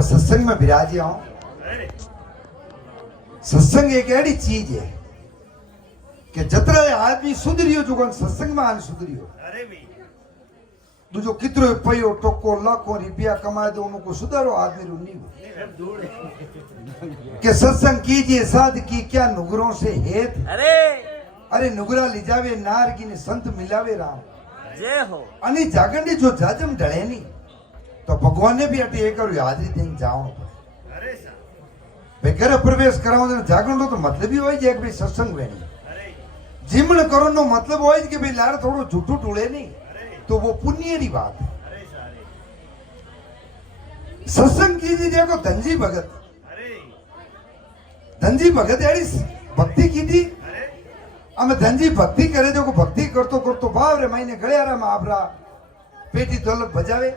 अब सत्संग में विराजे आओ। सत्संग एक ऐसी चीज है कि जतरा आदमी सुधरियो जो कोन सत्संग में आन सुधरियो। अरे भाई दूजो कितरो पयो टोको लाखों रुपया कमाए दो उनको सुधारो आदमी रुनी के सत्संग कीजिए साध की क्या नुगरों से हेत। अरे नुगरा लिजावे नार की ने संत मिलावे राम जय हो। अनि जागंडी जो जाजम ढळे नहीं तो भगवान ने भी अटे एक करो हाजरी देने जाओ। अरे भाई घर प्रवेश कराओ तो जागंडो तो मतलब ही होय जे कि भाई सत्संग वेणी जिमण करो नो मतलब होय कि भाई लार थोड़ो झूठू टूले नहीं तो वो पुण्य की बात है। सत्संग कीजिए देखो धनजी भगत यारी भक्ति की थी અમે ધનજી ભક્તિ કરે જો ભક્તિ કરતો કરતો ભાવ રે મહિને ગળ્યારામાં આપરા પેટી ઢોલક બજાવે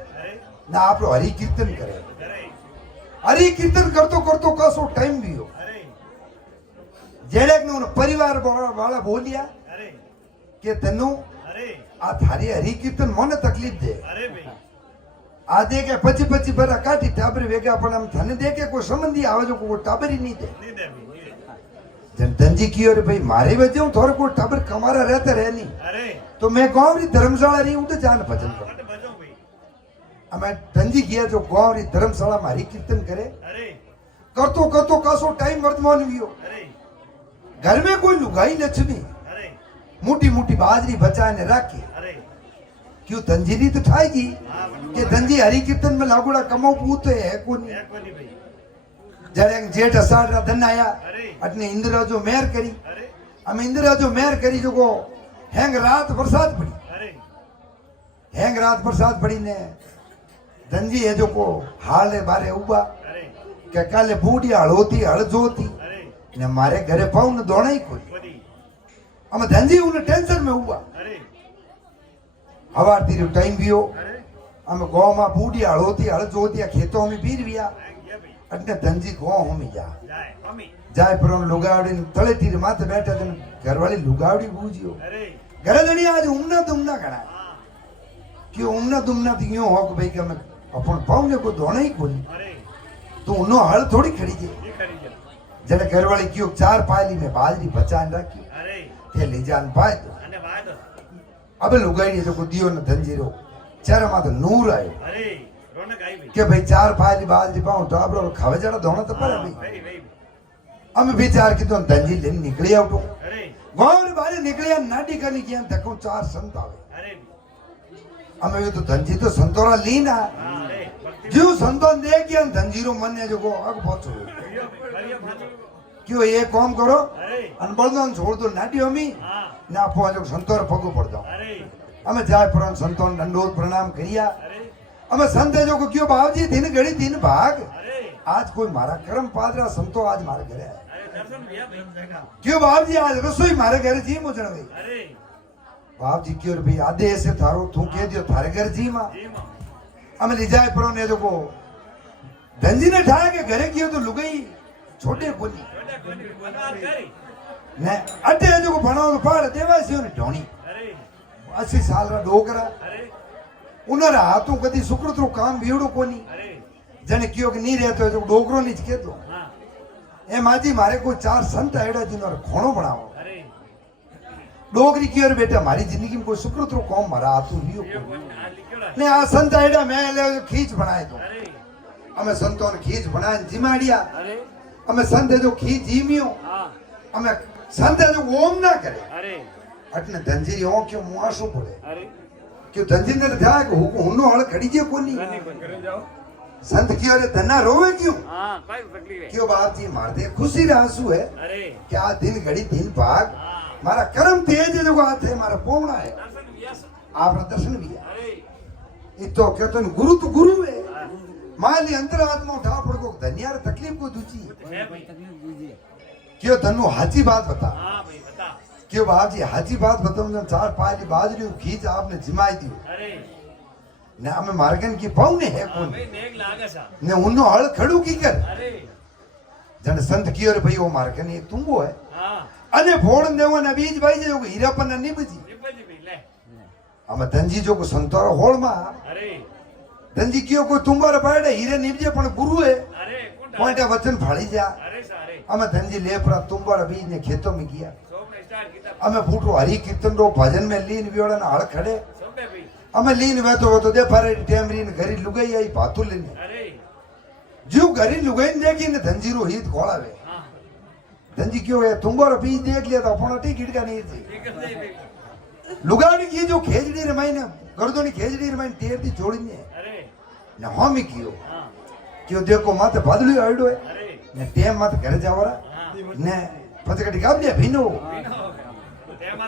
ના આપણો હરિ કીર્તન કરે। હરિ કીર્તન કરતો કરતો કસો ટાઈમ ગયો જેડેક નો પરિવાર વાળા બોલ્યા કે તનુ આ થારી હરિ કીર્તન મને તકલીફ દે આ દે કે પછી પછી બરા કાઢી ટાબરી વેગા પણ આમ થને દે કે કોઈ સંબંધી આવે જો કોઈ ટાબરી નહીં દે जन धनजी की और भाई मारे वजह हूँ थोड़ा को टबर कमारा रहता रह नहीं तो मैं गाँव री धर्मशाला रही हूँ तो जान भजन कर मैं धनजी किया जो गाँव री धर्मशाला मारी कीर्तन करे करतो करतो कासो टाइम वर्तमान भी हो घर में कोई लुगाई लक्ष्मी मोटी मोटी बाजरी बचाने रखी क्यों धनजी नहीं तो ठाएगी कि धनजी हरि कीर्तन में लागूड़ा कमाऊ पूत है कोई जरे जेठ अषाढ़ रा धन आया अटने इंद्राजो मेहर करी हमें इंद्राजो मेहर करी जो को हैंग रात बरसात पड़ी ने धनजी है जो को हाले बारे उबा के काले बूढ़ी हड़ोती हड़जोती ने मारे घरे पाऊ न दौड़ा ही कोई हमें धनजी उन्हें टेंशन में उबा हवा तीर टाइम भी हो हमें गाँव में बूढ़ी हड़ोती हड़जोती खेतों में बीर बिया अटने धनजी गाँव में जाए पर लुगावड़ी तले तीर माथे बैठा जन घरवाली लुगावड़ी बूझियो घरे धनी आज उमना दुमना खड़ा क्यों उमना दुमना थी क्यों हो भाई कि मैं अपन पाऊ ने को दोना ही कोई तो उन्नो हल थोड़ी खड़ी जे जने घरवाली क्यों चार पाली में बाजरी बचान रखी ते ले जान पाए तो अबे लुगाई जो को दियो न धनजी रो चार मा तो नूर आयो के भाई चार पाली बाजरी पाऊ तो आपरो खावे जड़ा दोना तो पर भाई અમે વિચાર કીધો ધનજી લઈને નીકળી આવતો ગામ બારે નીકળ્યા નાડી કરી ગયા ધક્કો ચાર સંત આવે અમે તો ધનજી તો સંતોરા લીના જો સંતોન દે ગયા ધનજીરો મને જો આગ પહોંચો क्यों ये काम करो अनबलदान छोड़ दो नाटी अमी ना पहुंचो संतोर पगो पड़ जाओ हमें जाए पुरान संतोन दंडोत प्रणाम करिया हमें संते जो को क्यों बाबूजी दिन घड़ी दिन भाग आज कोई मारा कर्म पादरा संतो आज मारे घरे आए क्यों बाबूजी आज रसोई मारे घरे जी मुझे भाई बाबूजी क्यों भाई आधे ऐसे थारो तू कह दियो थारे घर जी मां हमें ले जाए पुरान ने जो को धनजी ने ठाया के घरे कियो तो लुगाई छोटे कोनी ने अटे जो को बनाओ तो पाड़ देवासी ने ढोणी 80 साल रा डोकरा उनर हाथों कदी सुकृत रो काम बीड़ो कोनी जने कियो के नहीं रहतो जो डोकरो नी के दो ए माजी मारे को चार संत आएड़ा जिनो खोणो बनाओ डोगरी की और बेटा मारी जिंदगी में कोई सुकृत रो काम मारा हाथों लियो ने आ संत आएड़ा मैं ले खींच बनाए दो हमें संतों ने खींच बनाए जिमाड़िया हमें संत जो खींच जीमियो हमें संत जो ओम ना करे अटने धनजी ओ क्यों मुआशो पड़े क्यों धनजी ने था कि हुन्नो हल खड़ी जे कोनी संत की अरे धना रोवे क्यों क्यों बात जी मार दे खुशी रा आंसू है क्या दिन घड़ी दिन भाग मारा कर्म तेज है जो हाथ है मारा पौना है आप दर्शन भी है इतो क्या तो गुरु तो गुरु है माली अंतरात्मा उठा पड़ को धनियार तकलीफ को दूची क्यों धनु हाची बात बता क्यों बाप जी हाची बात बताऊं चार पाली बाजरी खींच आपने जिमाई दी ने हमें मार्गन की पाऊ ने है कौन ने उन्नो हल खड़ू की कर जन संत की और भाई वो मार्गन एक तुम वो है अने फोड़ देवा ने बीज भाई जो हीरा पन्ना नहीं बजी हमें धनजी जो को संतोर होड़ मा ધનજી કયો કોઈ તુંબાર પાડે હીરે નીપજે પણ ગુરુ હે अरे कौन પોઈટા વચન ફાળી જા अरे सारे અમે ધનજી લેપરા તુંબાર બીજ ने खेतों में किया सब ने स्टार्ट किया અમે ફૂટો હરી કીર્તન રો ભજન में लीन वियोड़ा ना हड़ खड़े सब ने भी અમે લીન વેતો વેતો દે ફારે ટેમરી ને ઘરી લુગાઈ આઈ ભાતુ લઈને अरे જીવ ઘરી લુગાઈને દેખીને ધનજી રો હિત ખોળાવે हाँ ધનજી કયો એ તુંબાર બીજ દેખ लिया तो પણ ટિકિટ કા નહીં थी ठीक है भाई લુગાડી કી જો ખેજડી રમાઈને ગરદોની ખેજડી રમાઈને ટેરથી જોડીને अरे ને હોમી કયો हाँ કયો દેખો માથે ભાદડી આડ્યો હે अरे ને ટેમ માથે ઘરે જાવરા हाँ ને પછી કડી ગાબ દે ભીનો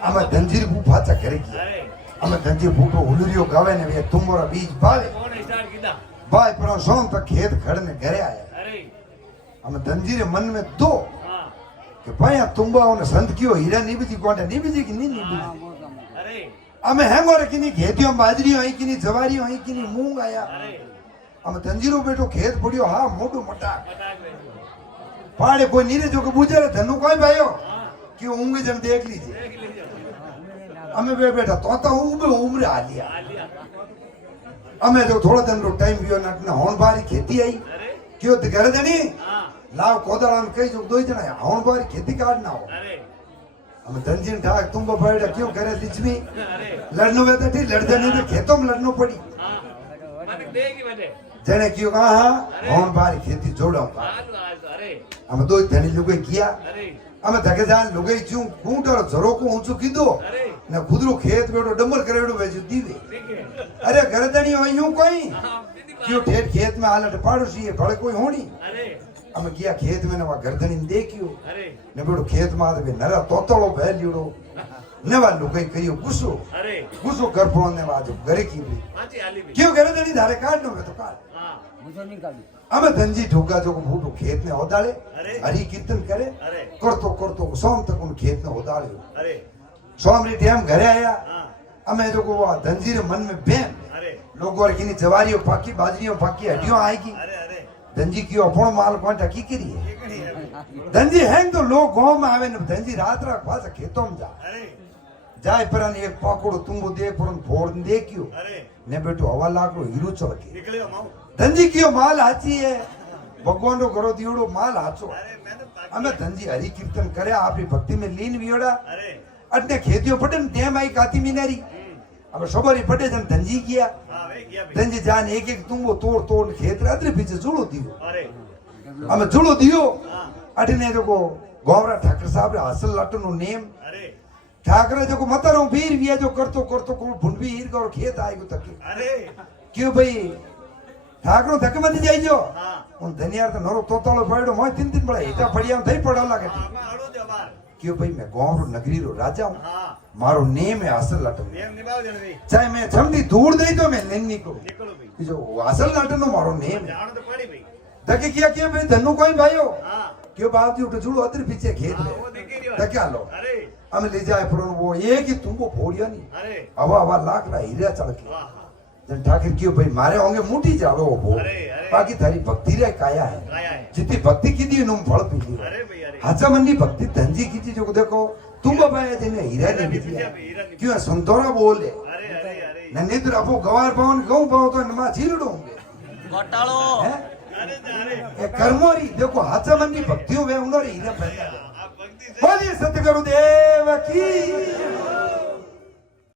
અમે ધનજીર ગુફા ચા ઘરે ગયા अरे અમે ધનજીર ફૂટો હુલરિયો ગાવે ને એ તુંબોરા બીજ ભાવે कौन ने स्टार्ट किया ભાઈ પણ સોમ તો ખેત ખડ ને ઘરે આયા अरे અમે ધનજીરે મન में दो हाँ કે ભાઈ આ તુંબાઓ ને સંત કયો હીરા નીબજી કોંટે નીબજી કે ની નીબજી अरे અમે હેંગોરે કિની ખેતીઓ બાજરીઓ અહીં કિની જવારીઓ અહીં કિની મૂંગ આયા अरे અમે ધનજીરો બેઠો ખેત પડ્યો હા મોટું મટા बता दे પાડે કોઈ નીરે જો કે બુજારે ધનુ કોઈ ભાઈઓ हाँ કે ઊંઘ જણ દેખ લીજે देख लीजिए અમે બે બેઠા તો હું ઉભે ઉમરે હાલ્યા आ लिया અમે જો થોડો દંડો ટાઈમ ગયો નાટને હોણબારી ખેતી આવી अरे કયો તે ઘરે જણી हाँ લાવ કોદાળાને કહી જો દોઈ જણા હોણબારી ખેતી કાઢ ના હો अरे અમે ધનજીને ઠાક તુંબો પાડ્યા કયો ઘરે લીચવી अरे લડનો વેતા થી લડજે નહીં તો ખેતોમાં લડનો પડી हाँ मैंने देगी मैंने જેને કયો કે હા હોણબારી ખેતી જોડાવ आज अरे અમે દોઈ ધણી લુગઈ ગયા अरे અમે ધકે જાન લુગઈ છું કુંટરો ઝરોકો ઊંચું કીધો अरे ને ખુદરો ખેત બેઠો ડમર કરેડો વેજુ દીવે ठीक है અરે ગરદણી હોય યું કોઈ हाँ दीदी કયો ઠેઠ ખેત માં હાલટ પાડોશી ભલે કોઈ હોણી अरे અમે ગયા ખેત में નવા ગરદણી ને દેખ્યો अरे ને બેડો ખેત માં આવે નરા તોતળો ભેલ્યુડો નવા લુગઈ કર્યો ગુસ્સો अरे ગુસ્સો કરફળો ને વાજો ઘરે કીધી हाँ जी आली भी કયો ગરદણી ધારે કાઢ નો તો કાઢ हाँ અમે ધનજી ઠોકા જો ફૂટો ખેત ને ઓદાળે અરે. હરી કીર્તન કરે अरे કરતો કરતો સોમ તક ખેત ને ઓદાળ્યો अरे સોમ રી ટાઈમ ઘરે આયા हाँ અમે જો કો ધનજીર મન में બેન अरे लोगों की जवारियों फाकी बाजरियों फाकी हड्डियों आएगी अरे अरे धनजी की अपनो माल कोंटा की करी है ये कड़ी है धनजी हैंग तो लोग गांव में आवे ने धनजी रात रात पास खेतों में जा अरे जाय परन एक पाकोड़ो तुंबो देख परन फोड़ देखियो अरे ने बेटो हवा लाकड़ो हीरो चलके निकले हो माऊ धनजी कियो माल हाची है भगवान रो करो दियोड़ो माल हाचो अरे मैंने बाकी हमें धनजी हरि कीर्तन करे आपरी भक्ति में लीन वियोड़ा अरे अटने खेतियों पटे ने टेम आई काती मीनारी अब सवारी पटे जन धनजी किया हाँ वे गया भी धनजी जान एक एक तुंबो तोड़ तोड़ खेत रात्रि पीछे जुड़ो दियो अरे અમે જુડો દિયો हाँ અઢને જોકો ગોવરા ઠાકર સાહેબ હાસલ લાટનો નેમ अरे ઠાકરે જોકો મતારો વીર વિયા જો કરતો કરતો કો ભુંડવી હીર ગોર ખેત આયગો તકે अरे ક્યો ભાઈ ઠાકરો ધકે મત જાયજો हाँ હું ધનિયાર તો નરો તોતાળો પડ્યો મોય તીન તીન પડા હેટા પડ્યા થઈ પડો લાગે हाँ मैं आड़ो जवार ક્યો ભાઈ મેં ગોવરો નગરી રો રાજા હું हाँ મારો નેમ હે હાસલ લાટનો नियम निभाओ जन भी ચાહે મેં છમડી ધૂળ દઈ તો મેં નહીં નીકળું निकलो भी બીજો હાસલ લાટનો મારો નેમ હે जानो तो पड़ी भाई ધકે કિયા કે ભાઈ ધનુ કોઈ ભાઈઓ हाँ ક્યો બાપજી ઉઠો જુડો અતર પીછે ખેત हाँ લે वो देखी रही ધકે આલો अरे અમે લઈ જાય પણ वो एक ही तुमको फोड़िया नहीं अरे हवा हवा लाकड़ा हीरा चढ़के वाह हाँ जन ठाकुर क्यों भाई मारे होंगे मुठी जावे वो भोग अरे, अरे। बाकी थारी भक्ति रे काया है काया है जितनी भक्ति की दी नुम फल पी ली अरे भाई अरे हाचा मंदी भक्ति धनजी की जो देखो तुम बाबा जिन्हें हीरा हीरा नहीं नहीं बिटिया बिटिया, हीरा नहीं क्यों संतोरा बोले अरे अरे अरे न निद्र अपो गवार पावन गऊ पाओ तो नमा झीलड़ो होंगे घोटाळो हैं अरे अरे ये कर्मोरी देखो हाचा मंदी भक्तियों वे उन्होंने हीरा पहना आप भक्ति से बोलिए सतगुरु देव की